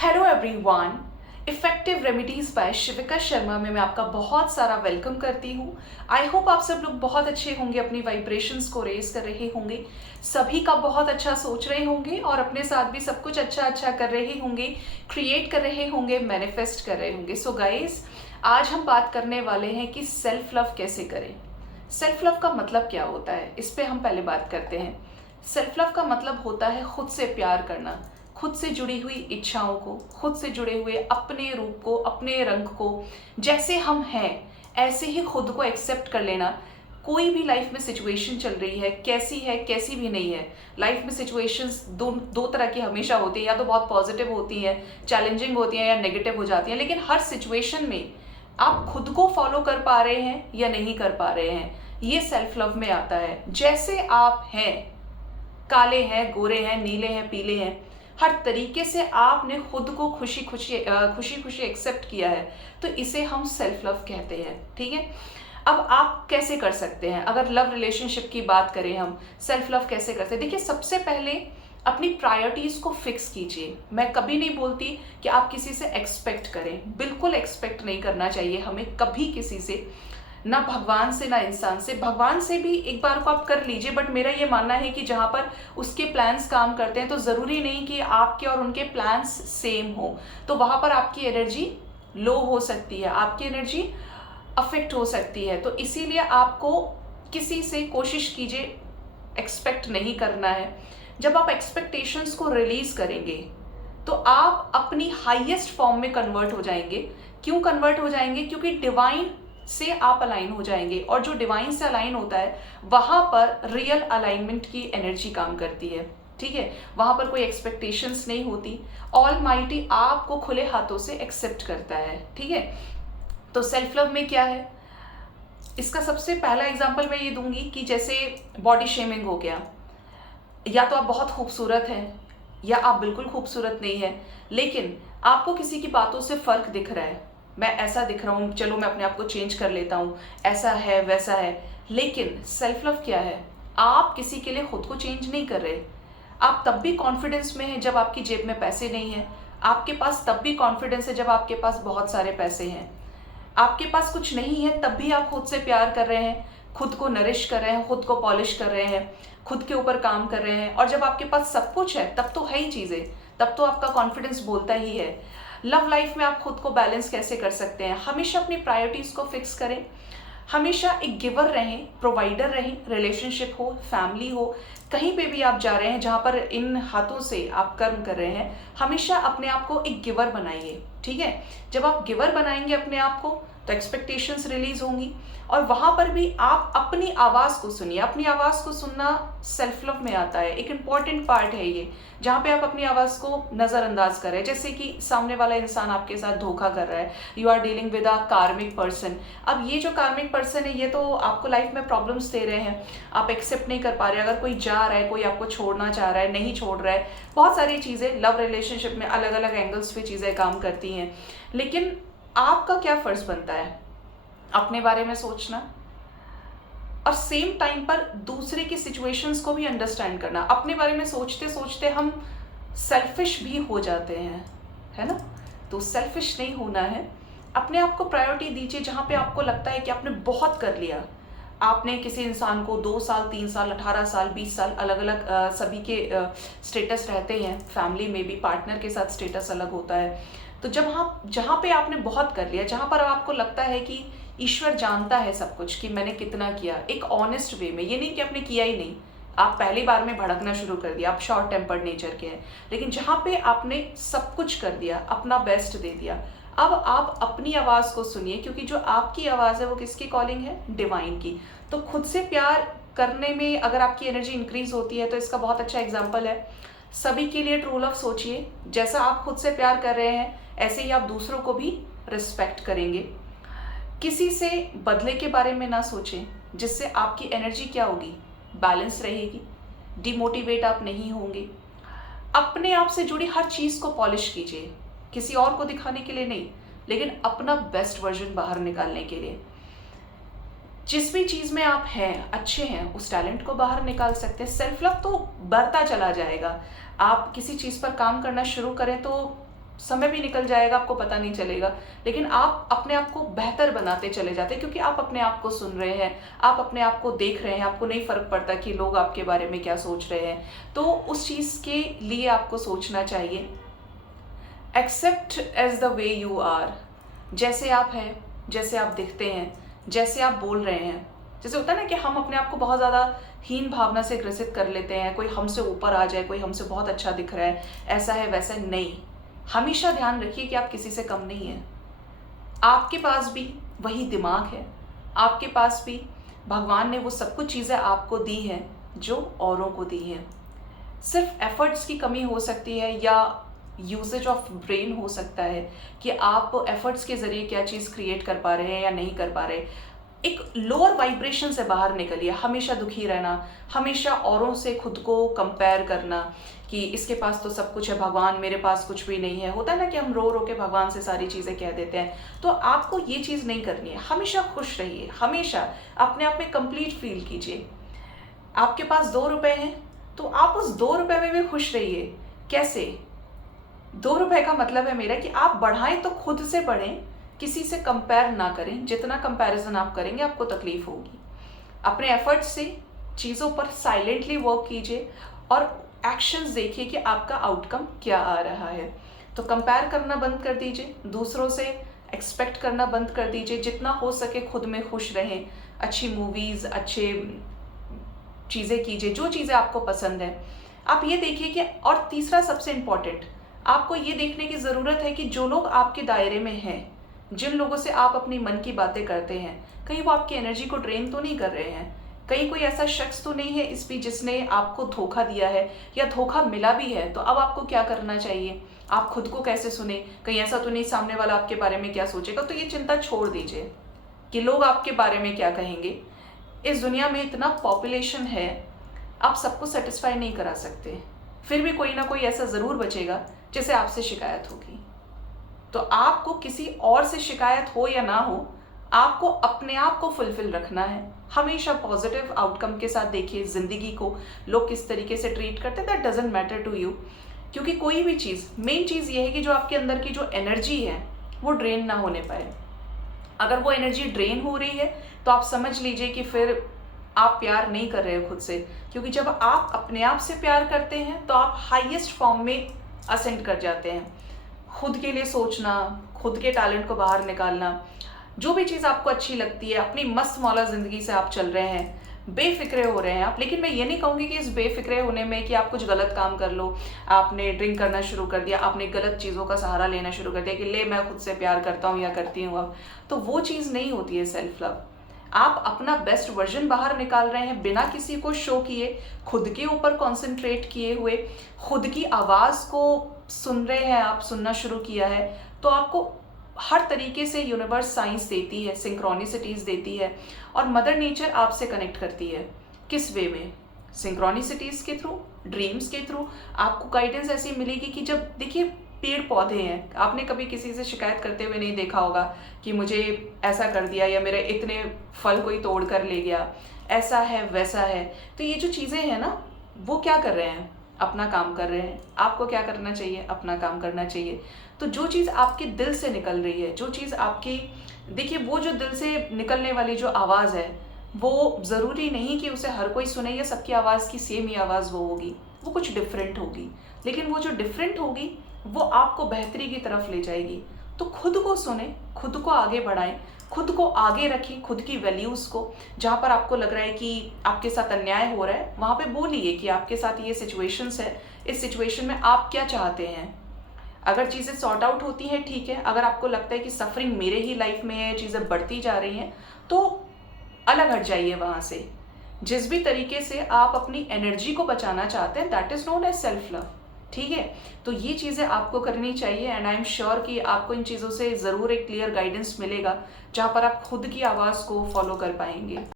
Hello everyone. Effective remedies by Shivika Sharma में मैं आपका बहुत सारा वेलकम करती हूँ। आई होप आप सब लोग बहुत अच्छे होंगे, अपनी वाइब्रेशंस को रेज कर रहे होंगे, सभी का बहुत अच्छा सोच रहे होंगे और अपने साथ भी सब कुछ अच्छा अच्छा कर रहे होंगे, क्रिएट कर रहे होंगे, मैनिफेस्ट कर रहे होंगे। सो गाइज, आज हम बात करने वाले हैं कि सेल्फ लव कैसे करें। सेल्फ लव का मतलब क्या होता है, इस पे हम पहले बात करते हैं। सेल्फ लव का मतलब होता है खुद से प्यार करना, खुद से जुड़ी हुई इच्छाओं को, खुद से जुड़े हुए अपने रूप को, अपने रंग को, जैसे हम हैं ऐसे ही खुद को एक्सेप्ट कर लेना। कोई भी लाइफ में सिचुएशन चल रही है कैसी भी नहीं है। लाइफ में सिचुएशंस दो तरह की हमेशा होती है, या तो बहुत पॉजिटिव होती हैं, चैलेंजिंग होती हैं, या नेगेटिव हो जाती हैं। लेकिन हर सिचुएशन में आप खुद को फॉलो कर पा रहे हैं या नहीं कर पा रहे हैं, ये सेल्फ लव में आता है। जैसे आप हैं, काले हैं, गोरे हैं, नीले हैं, पीले हैं, हर तरीके से आपने खुद को खुशी खुशी एक्सेप्ट किया है, तो इसे हम सेल्फ लव कहते हैं। ठीक है, अब आप कैसे कर सकते हैं? अगर लव रिलेशनशिप की बात करें, हम सेल्फ लव कैसे करते हैं? देखिए, सबसे पहले अपनी प्रायोरिटीज को फिक्स कीजिए। मैं कभी नहीं बोलती कि आप किसी से एक्सपेक्ट करें, बिल्कुल एक्सपेक्ट नहीं करना चाहिए हमें कभी किसी से, ना भगवान से ना इंसान से। भगवान से भी एक बार को आप कर लीजिए, बट मेरा ये मानना है कि जहाँ पर उसके प्लान्स काम करते हैं तो ज़रूरी नहीं कि आपके और उनके प्लान्स सेम हो, तो वहाँ पर आपकी एनर्जी लो हो सकती है, आपकी एनर्जी अफेक्ट हो सकती है। तो इसीलिए आपको किसी से कोशिश कीजिए एक्सपेक्ट नहीं करना है। जब आप एक्सपेक्टेशंस को रिलीज करेंगे तो आप अपनी हाईएस्ट फॉर्म में कन्वर्ट हो जाएंगे। क्यों कन्वर्ट हो जाएंगे? क्योंकि डिवाइन से आप अलाइन हो जाएंगे, और जो डिवाइन से अलाइन होता है वहां पर रियल अलाइनमेंट की एनर्जी काम करती है। ठीक है, वहां पर कोई एक्सपेक्टेशंस नहीं होती, ऑलमाइटी आपको खुले हाथों से एक्सेप्ट करता है। ठीक है, तो सेल्फ लव में क्या है, इसका सबसे पहला एग्जांपल मैं ये दूंगी कि जैसे बॉडी शेमिंग हो गया। या तो आप बहुत खूबसूरत हैं या आप बिल्कुल खूबसूरत नहीं है, लेकिन आपको किसी की बातों से फर्क दिख रहा है, मैं ऐसा दिख रहा हूँ, चलो मैं अपने आप को चेंज कर लेता हूँ, ऐसा है वैसा है। लेकिन सेल्फ लव क्या है? आप किसी के लिए खुद को चेंज नहीं कर रहे। आप तब भी कॉन्फिडेंस में हैं जब आपकी जेब में पैसे नहीं हैं, आपके पास तब भी कॉन्फिडेंस है जब आपके पास बहुत सारे पैसे हैं। आपके पास कुछ नहीं है तब भी आप खुद से प्यार कर रहे हैं, खुद को नरिश कर रहे हैं, खुद को पॉलिश कर रहे हैं, खुद के ऊपर काम कर रहे हैं। और जब आपके पास सब कुछ है तब तो है ही चीज़ें, तब तो आपका कॉन्फिडेंस बोलता ही है। लव लाइफ में आप खुद को बैलेंस कैसे कर सकते हैं? हमेशा अपनी प्रायोरिटीज़ को फिक्स करें, हमेशा एक गिवर रहें, प्रोवाइडर रहें। रिलेशनशिप हो, फैमिली हो, कहीं पे भी आप जा रहे हैं जहाँ पर इन हाथों से आप कर्म कर रहे हैं, हमेशा अपने आप को एक गिवर बनाइए। ठीक है, जब आप गिवर बनाएंगे अपने आप को तो एक्सपेक्टेशंस रिलीज होंगी, और वहां पर भी आप अपनी आवाज को सुनिए। अपनी आवाज को सुनना सेल्फ लव में आता है, एक इंपॉर्टेंट पार्ट है ये, जहाँ पे आप अपनी आवाज को नजरअंदाज करें। जैसे कि सामने वाला इंसान आपके साथ धोखा कर रहा है, you are dealing with a karmic person. अब ये जो कार्मिक पर्सन है, ये तो आपको लाइफ में प्रॉब्लम्स दे रहे हैं, आप एक्सेप्ट नहीं कर पा रहे। अगर कोई जा रहा है, कोई आपको छोड़ना चाह रहा है, नहीं छोड़ रहा है, बहुत सारी चीजें लव रिलेशनशिप में अलग अलग एंगल्स पे चीजें काम करती हैं। लेकिन आपका क्या फर्ज बनता है? अपने बारे में सोचना, और सेम टाइम पर दूसरे की सिचुएशंस को भी अंडरस्टैंड करना। अपने बारे में सोचते सोचते हम सेल्फिश भी हो जाते हैं, है ना? तो सेल्फिश नहीं होना है, अपने आप को प्रायोरिटी दीजिए। जहाँ पे आपको लगता है कि आपने बहुत कर लिया, आपने किसी इंसान को 2 साल, 3 साल, 18 साल, 20 साल, अलग अलग सभी के स्टेटस रहते हैं, फैमिली में भी पार्टनर के साथ स्टेटस अलग होता है। तो जहाँ पे आपने बहुत कर लिया, जहाँ पर आपको लगता है कि ईश्वर जानता है सब कुछ कि मैंने कितना किया, एक ऑनेस्ट वे में, ये नहीं कि आपने किया ही नहीं, आप पहली बार में भड़कना शुरू कर दिया, आप शॉर्ट टेम्पर्ड नेचर के हैं, लेकिन जहाँ पे आपने सब कुछ कर दिया, अपना बेस्ट दे दिया, अब आप अपनी आवाज़ को सुनिए, क्योंकि जो आपकी आवाज़ है वो किसकी कॉलिंग है? डिवाइन की। तो खुद से प्यार करने में अगर आपकी एनर्जी इंक्रीज होती है, तो इसका बहुत अच्छा एग्जाम्पल है, सभी के लिए ट्रू लव सोचिए। जैसा आप खुद से प्यार कर रहे हैं, ऐसे ही आप दूसरों को भी रिस्पेक्ट करेंगे। किसी से बदले के बारे में ना सोचें, जिससे आपकी एनर्जी क्या होगी? बैलेंस रहेगी, डिमोटिवेट आप नहीं होंगे। अपने आप से जुड़ी हर चीज़ को पॉलिश कीजिए, किसी और को दिखाने के लिए नहीं, लेकिन अपना बेस्ट वर्जन बाहर निकालने के लिए। जिस भी चीज़ में आप हैं, अच्छे हैं, उस टैलेंट को बाहर निकाल सकते हैं। सेल्फ लव तो बढ़ता चला जाएगा। आप किसी चीज़ पर काम करना शुरू करें तो समय भी निकल जाएगा, आपको पता नहीं चलेगा, लेकिन आप अपने आप को बेहतर बनाते चले जाते हैं क्योंकि आप अपने आप को सुन रहे हैं, आप अपने आप को देख रहे हैं, आपको नहीं फ़र्क पड़ता कि लोग आपके बारे में क्या सोच रहे हैं। तो उस चीज़ के लिए आपको सोचना चाहिए, accept as the way you are, जैसे आप हैं, जैसे आप दिखते हैं, जैसे आप बोल रहे हैं। जैसे होता है ना कि हम अपने आप को बहुत ज़्यादा हीन भावना से ग्रसित कर लेते हैं, कोई हमसे ऊपर आ जाए, कोई हमसे बहुत अच्छा दिख रहा है, ऐसा है वैसा है, नहीं। हमेशा ध्यान रखिए कि आप किसी से कम नहीं हैं। आपके पास भी वही दिमाग है, आपके पास भी भगवान ने वो सब कुछ चीज़ें आपको दी हैं जो औरों को दी हैं। सिर्फ एफर्ट्स की कमी हो सकती है या यूसेज ऑफ ब्रेन हो सकता है कि आप एफर्ट्स के ज़रिए क्या चीज़ क्रिएट कर पा रहे हैं या नहीं कर पा रहे। एक लोअर वाइब्रेशन से बाहर निकलिए। हमेशा दुखी रहना, हमेशा औरों से खुद को कंपेयर करना कि इसके पास तो सब कुछ है, भगवान मेरे पास कुछ भी नहीं है। होता है ना कि हम रो रो के भगवान से सारी चीज़ें कह देते हैं। तो आपको ये चीज़ नहीं करनी है। हमेशा खुश रहिए, हमेशा अपने आप में कंप्लीट फील कीजिए। आपके पास 2 रुपए हैं तो आप उस 2 रुपए में भी खुश रहिए। कैसे? 2 रुपए का मतलब है मेरा कि आप बढ़ाएं तो खुद से बढ़ें, किसी से कंपेयर ना करें। जितना कंपैरिजन आप करेंगे आपको तकलीफ होगी। अपने एफर्ट्स से चीज़ों पर साइलेंटली वर्क कीजिए और एक्शंस देखिए कि आपका आउटकम क्या आ रहा है। तो कंपेयर करना बंद कर दीजिए, दूसरों से एक्सपेक्ट करना बंद कर दीजिए। जितना हो सके खुद में खुश रहें। अच्छी मूवीज़, अच्छे चीज़ें कीजिए, जो चीज़ें आपको पसंद है आप ये देखिए कि, और तीसरा सबसे इम्पॉर्टेंट, आपको ये देखने की ज़रूरत है कि जो लोग आपके दायरे में हैं, जिन लोगों से आप अपनी मन की बातें करते हैं, कहीं वो आपकी एनर्जी को ड्रेन तो नहीं कर रहे हैं। कहीं कोई ऐसा शख्स तो नहीं है इस बीच जिसने आपको धोखा दिया है, या धोखा मिला भी है तो अब आपको क्या करना चाहिए, आप खुद को कैसे सुने, कहीं ऐसा तो नहीं सामने वाला आपके बारे में क्या सोचेगा। तो ये चिंता छोड़ दीजिए कि लोग आपके बारे में क्या कहेंगे। इस दुनिया में इतना पॉपुलेशन है, आप सबको सेटिस्फाई नहीं करा सकते, फिर भी कोई ना कोई ऐसा ज़रूर बचेगा जिसे आपसे शिकायत होगी। तो आपको किसी और से शिकायत हो या ना हो, आपको अपने आप को फुलफिल रखना है। हमेशा पॉजिटिव आउटकम के साथ देखिए ज़िंदगी को। लोग किस तरीके से ट्रीट करते हैं that doesn't matter to you, क्योंकि कोई भी चीज़, मेन चीज़ ये है कि जो आपके अंदर की जो एनर्जी है वो ड्रेन ना होने पाए। अगर वो एनर्जी ड्रेन हो रही है तो आप समझ लीजिए कि फिर आप प्यार नहीं कर रहे हो खुद से, क्योंकि जब आप अपने आप से प्यार करते हैं तो आप हाईएस्ट फॉर्म में असेंड कर जाते हैं। खुद के लिए सोचना, खुद के टैलेंट को बाहर निकालना, जो भी चीज़ आपको अच्छी लगती है, अपनी मस्त मौला ज़िंदगी से आप चल रहे हैं, बेफिक्रे हो रहे हैं आप। लेकिन मैं ये नहीं कहूँगी कि इस बेफिक्रे होने में कि आप कुछ गलत काम कर लो, आपने ड्रिंक करना शुरू कर दिया, आपने गलत चीज़ों का सहारा लेना शुरू कर दिया कि ले मैं खुद से प्यार करता हूँ या करती हूँ अब, तो वो चीज़ नहीं होती है सेल्फ लव। आप अपना बेस्ट वर्जन बाहर निकाल रहे हैं बिना किसी को शो किए, खुद के ऊपर कॉन्सेंट्रेट किए हुए, खुद की आवाज़ को सुन रहे हैं आप, सुनना शुरू किया है। तो आपको हर तरीके से यूनिवर्स साइंस देती है, सिंक्रोनिसिटीज़ देती है, और मदर नेचर आपसे कनेक्ट करती है। किस वे में? सिंक्रोनिसिटीज़ के थ्रू, ड्रीम्स के थ्रू। आपको गाइडेंस ऐसी मिलेगी कि जब देखिए पेड़ पौधे हैं, आपने कभी किसी से शिकायत करते हुए नहीं देखा होगा कि मुझे ऐसा कर दिया या मेरे इतने फल कोई तोड़ कर ले गया, ऐसा है वैसा है। तो ये जो चीज़ें हैं ना, वो क्या कर रहे हैं? अपना काम कर रहे हैं। आपको क्या करना चाहिए? अपना काम करना चाहिए। तो जो चीज़ आपके दिल से निकल रही है, जो चीज़ आपकी, देखिए वो जो दिल से निकलने वाली जो आवाज़ है, वो ज़रूरी नहीं कि उसे हर कोई सुने या सबकी आवाज़ की सेम ही आवाज़ वो होगी, वो कुछ डिफरेंट होगी। लेकिन वो जो डिफरेंट होगी वो आपको बेहतरी की तरफ ले जाएगी। तो खुद को सुने, खुद को आगे बढ़ाएं, खुद को आगे रखें, खुद की वैल्यूज़ को। जहाँ पर आपको लग रहा है कि आपके साथ अन्याय हो रहा है, वहाँ पे बोलिए कि आपके साथ ये सिचुएशंस है, इस सिचुएशन में आप क्या चाहते हैं। अगर चीज़ें सॉर्ट आउट होती हैं ठीक है, अगर आपको लगता है कि सफरिंग मेरे ही लाइफ में है, चीज़ें बढ़ती जा रही हैं, तो अलग हट जाइए वहाँ से। जिस भी तरीके से आप अपनी एनर्जी को बचाना चाहते हैं, that is known as self love. ठीक है, तो ये चीज़ें आपको करनी चाहिए, एंड आई एम श्योर कि आपको इन चीज़ों से ज़रूर एक क्लियर गाइडेंस मिलेगा जहाँ पर आप खुद की आवाज़ को फॉलो कर पाएंगे।